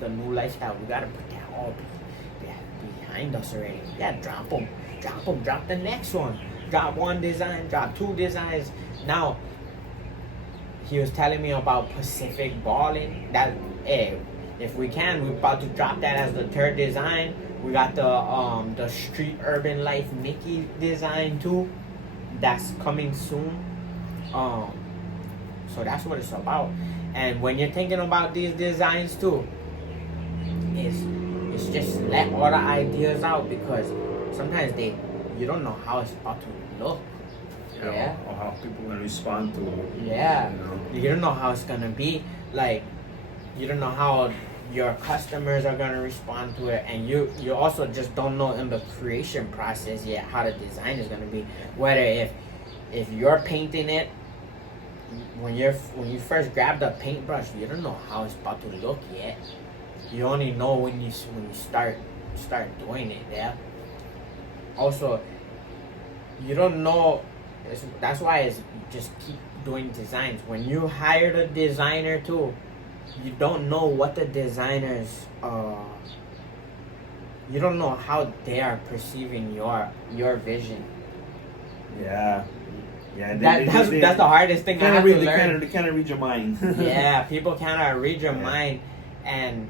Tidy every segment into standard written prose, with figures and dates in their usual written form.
the new lifestyle. We gotta put that all behind us already. Yeah, drop them, drop the next one. Drop one design, drop two designs. Now, he was telling me about Pacific Balling. That, hey, if we can, we're about to drop that as the third design. We got the Street Urban Life Mickey design too. That's coming soon. So that's what it's about. And when you're thinking about these designs too, it's just let all the ideas out, because sometimes you don't know how it's about to look. Yeah. Or how people will respond to it. Yeah. You don't know how it's gonna be. Like, you don't know how your customers are gonna respond to it, and you also just don't know in the creation process yet how the design is gonna be. Whether if you're painting it, when you first grab the paintbrush, you don't know how it's about to look yet. You only know when you start doing it. Yeah. Also, you don't know. That's why it's just keep doing designs. When you hire the designer too, you don't know what the designers you don't know how they are perceiving your vision. Yeah. Yeah, that's the hardest thing I have to learn. They kind of read your mind. Yeah, people kind of read your mind, and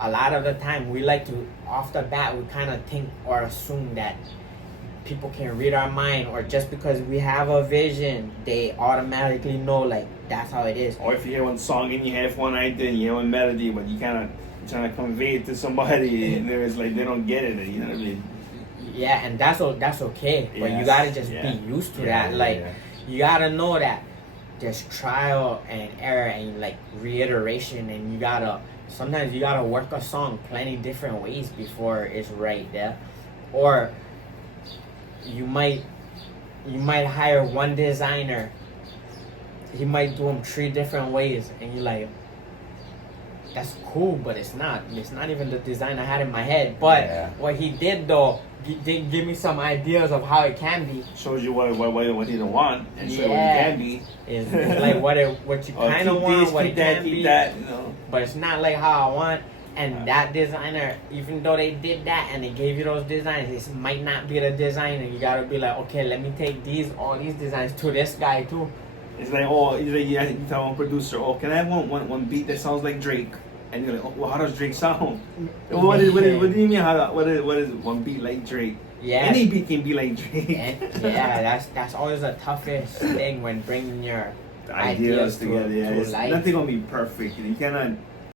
a lot of the time we like to, off the bat, we kind of think or assume that people can read our mind, or just because we have a vision, they automatically know, like, that's how it is. Or if you hear one song and you have one idea and you hear one melody, but you kind of trying to convey it to somebody, and it's like they don't get it, you know what I mean? Yeah, and that's okay, but you gotta just be used to that. Like, you gotta know that there's trial and error and like reiteration, and sometimes you gotta work a song plenty different ways before it's right there. Or you might hire one designer, he might do them 3 different ways, and you're like, that's cool, but it's not even the design I had in my head. But what he did though, did give me some ideas of how it can be. Shows you what he don't want, and show what it can be. It's like what you kind of want, what it can be. That, you know. But it's not like how I want. And that designer, even though they did that and they gave you those designs, it might not be the designer. You gotta be like, okay, let me take all these designs to this guy too. It's like, you tell one producer, can I have one beat that sounds like Drake? And you're like, well, how does Drake sound? What do you mean? What is one beat like Drake? Yeah. Any beat can be like Drake. That's always the toughest thing when bringing your ideas together. To life. Nothing gonna be perfect. You cannot